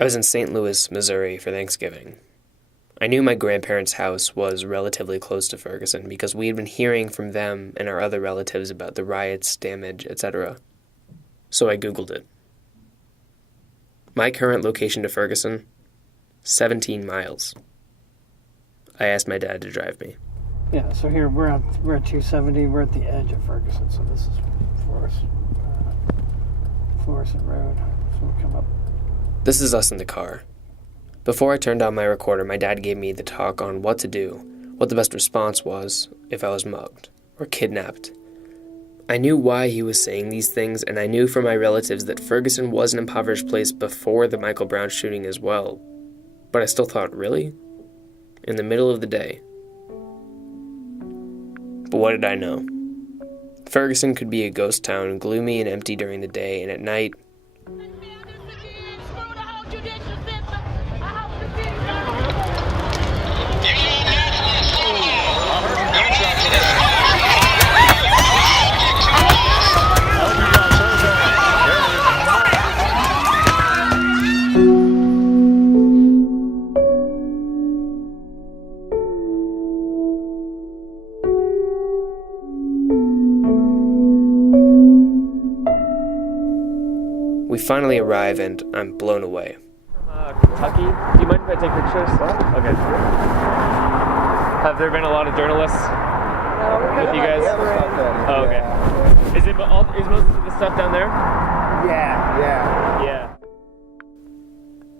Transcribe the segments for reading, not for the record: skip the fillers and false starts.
I was in St. Louis, Missouri for Thanksgiving. I knew my grandparents' house was relatively close to Ferguson because we had been hearing from them and our other relatives about the riots, damage, etc. So I Googled it. My current location to Ferguson, 17 miles. I asked my dad to drive me. Yeah, so here we're at 270. We're at the edge of Ferguson, so this is Florissant Road. So we'll come up. This is us in the car. Before I turned on my recorder, my dad gave me the talk on what to do, what the best response was if I was mugged or kidnapped. I knew why he was saying these things, and I knew from my relatives that Ferguson was an impoverished place before the Michael Brown shooting as well. But I still thought, really? In the middle of the day. But what did I know? Ferguson could be a ghost town, gloomy and empty during the day, and at night, we finally arrive and I'm blown away. Kentucky. Do you mind if I take pictures? Okay. Have there been a lot of journalists with you guys? Oh, okay. Is most of the stuff down there? Yeah.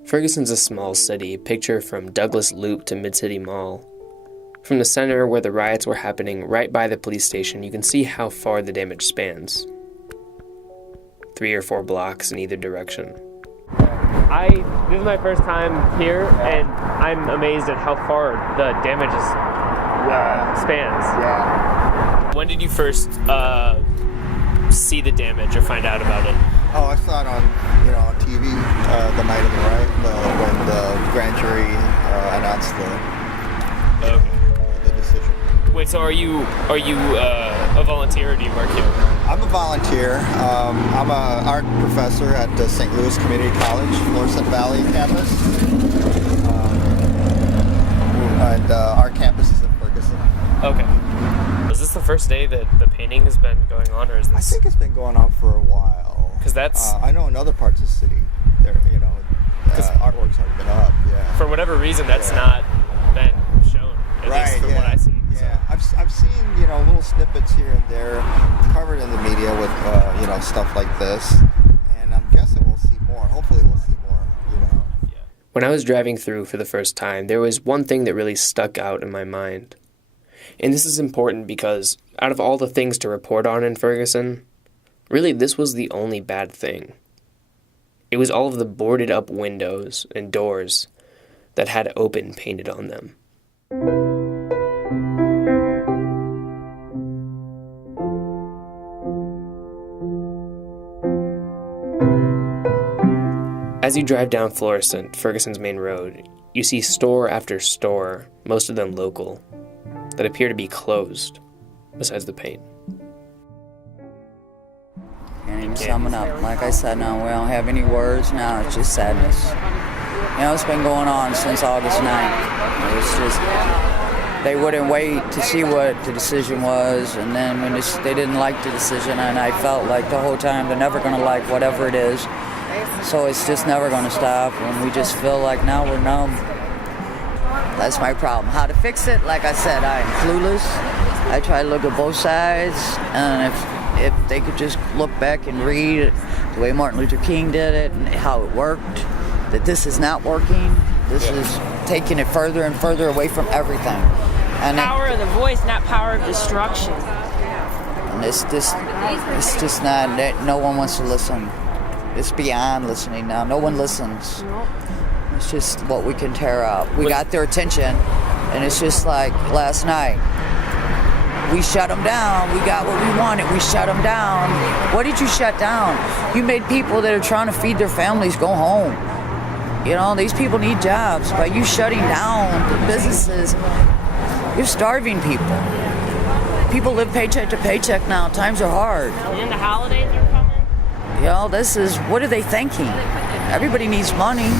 Ferguson's a small city, picture from Douglas Loop to Mid-City Mall. From the center where the riots were happening, right by the police station, you can see how far the damage spans. 3 or 4 blocks in either direction. This is my first time here, and I'm amazed at how far the damage spans. Yeah. When did you first see the damage or find out about it? Oh, I saw it on TV the night of the riot when the grand jury announced the decision. Wait, so are you a volunteer or do you work here? I'm a volunteer. I'm an art professor at the St. Louis Community College, Florissant Valley campus. And our campus is in Ferguson. Okay. Is this the first day that the painting has been going on, or is this? I think it's been going on for a while. Because that's. I know in other parts of the city, artworks have been up. Yeah. For whatever reason, that's not been shown. At least from what I see. Yeah, I've seen little snippets here and there covered in the media with stuff like this, and I'm guessing we'll see more. Hopefully, we'll see more. Yeah. When I was driving through for the first time, there was one thing that really stuck out in my mind, and this is important because out of all the things to report on in Ferguson, really this was the only bad thing. It was all of the boarded up windows and doors that had open painted on them. As you drive down Florissant, Ferguson's main road, you see store after store, most of them local, that appear to be closed, besides the paint. Can't even sum it up. Like I said, no, we don't have any words now. It's just sadness. It's been going on since August 9th. It was just, they wouldn't wait to see what the decision was, and then when they didn't like the decision, and I felt like the whole time they're never going to like whatever it is. So it's just never going to stop, and we just feel like now we're numb. That's my problem. How to fix it? Like I said, I am clueless. I try to look at both sides, and if they could just look back and read the way Martin Luther King did it and how it worked, that this is not working. This is taking it further and further away from everything. And power of the voice, not power of destruction. And it's just not, no one wants to listen. It's beyond listening now. No one listens. It's just what we can tear up. We got their attention, and it's just like last night. We shut them down. We got what we wanted. We shut them down. What did you shut down? You made people that are trying to feed their families go home. These people need jobs. By you shutting down the businesses, you're starving people. People live paycheck to paycheck now. Times are hard. And the holidays are coming. What are they thinking? Everybody needs money.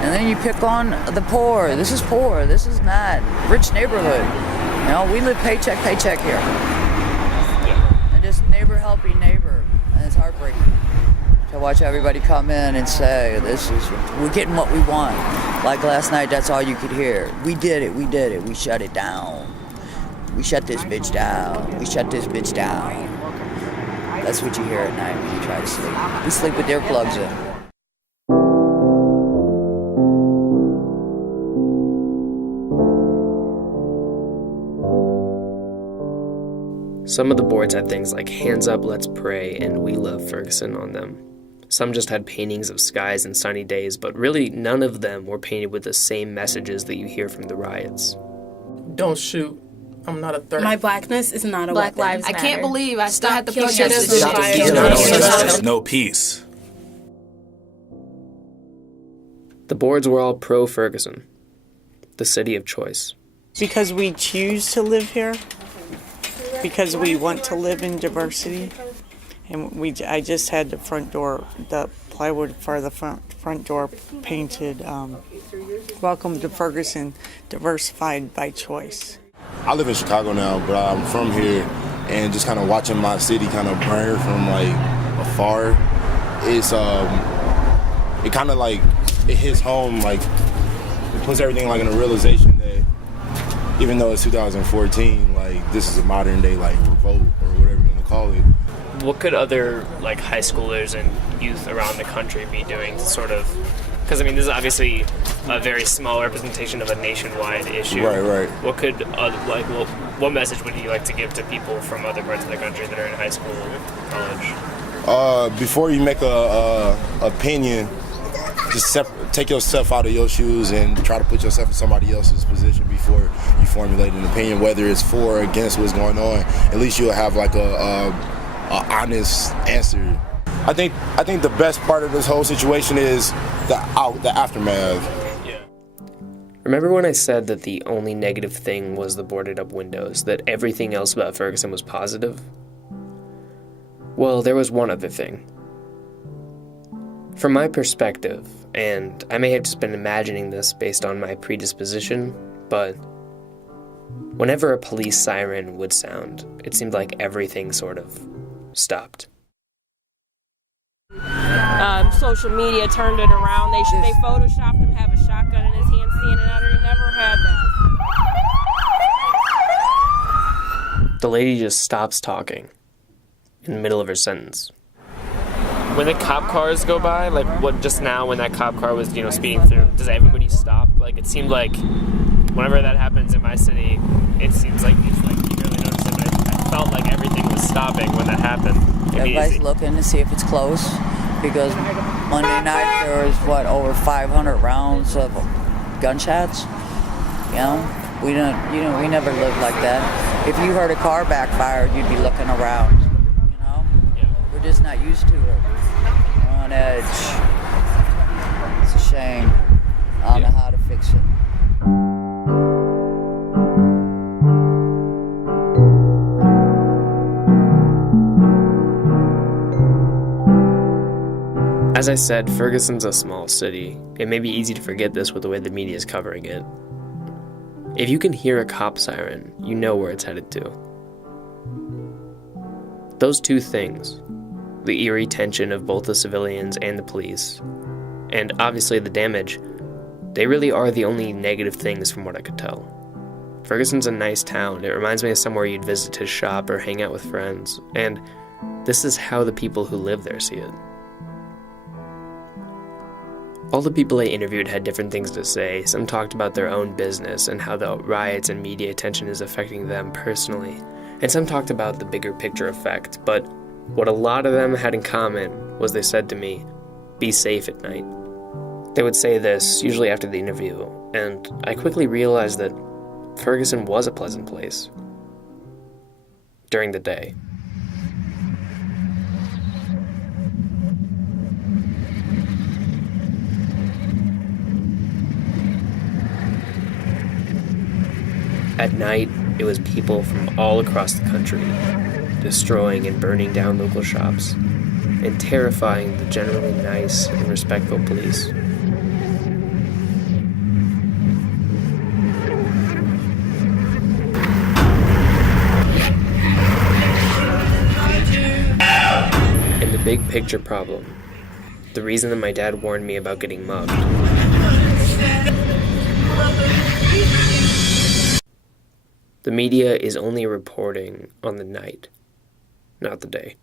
And then you pick on the poor. This is poor. This is not rich neighborhood. You know, we live paycheck here. And just neighbor helping neighbor. And it's heartbreaking to watch everybody come in and say, we're getting what we want. Like last night, that's all you could hear. We did it. We shut it down. We shut this bitch down. We shut this bitch down. That's what you hear at night when you try to sleep. We sleep with earplugs in. Some of the boards had things like "Hands Up, Let's Pray" and "We Love Ferguson" on them. Some just had paintings of skies and sunny days, but really none of them were painted with the same messages that you hear from the riots. Don't shoot. I'm not a threat. My blackness is not a Black weapon. lives matter. I can't believe I still had the killing pictures. us. No peace. The boards were all pro-Ferguson, the city of choice. Because we choose to live here, because we want to live in diversity, and I just had the front door, the plywood for the front door painted, "Welcome to Ferguson, diversified by choice." I live in Chicago now, but I'm from here, and just kind of watching my city kind of burn from like afar, it's it kind of like it hits home, like it puts everything like in a realization that even though it's 2014, like this is a modern day like revolt or whatever you want to call it. What could other like high schoolers and youth around the country be doing to sort of, because I mean this is obviously a very small representation of a nationwide issue. Right. What could what message would you like to give to people from other parts of the country that are in high school, college? Before you make a opinion, just take yourself out of your shoes and try to put yourself in somebody else's position before you formulate an opinion, whether it's for or against what's going on. At least you'll have like a honest answer. I think the best part of this whole situation is the aftermath. Yeah. Remember when I said that the only negative thing was the boarded up windows, that everything else about Ferguson was positive? Well, there was one other thing. From my perspective, and I may have just been imagining this based on my predisposition, but whenever a police siren would sound, it seemed like everything sort of stopped. Social media turned it around. They photoshopped him have a shotgun in his hand standing out there. He never had that. The lady just stops talking in the middle of her sentence. When the cop cars go by, like what just now when that cop car was, speeding through, does everybody stop? Like it seemed like whenever that happens in my city, it seems like you really notice it, but I felt like everything was stopping when that happened. Everybody's looking to see if it's close, because Monday night there was over 500 rounds of gunshots. We never lived like that. If you heard a car backfire, you'd be looking around. Yeah. We're just not used to it. We're on edge. It's a shame. I don't know how to fix it. As I said, Ferguson's a small city. It may be easy to forget this with the way the media is covering it. If you can hear a cop siren, you know where it's headed to. Those two things, the eerie tension of both the civilians and the police, and obviously the damage, they really are the only negative things from what I could tell. Ferguson's a nice town. It reminds me of somewhere you'd visit to shop or hang out with friends, and this is how the people who live there see it. All the people I interviewed had different things to say. Some talked about their own business and how the riots and media attention is affecting them personally. And some talked about the bigger picture effect, but what a lot of them had in common was they said to me, "Be safe at night." They would say this, usually after the interview, and I quickly realized that Ferguson was a pleasant place. During the day. At night, it was people from all across the country, destroying and burning down local shops, and terrifying the generally nice and respectful police. the big picture problem, the reason that my dad warned me about getting mugged. The media is only reporting on the night, not the day.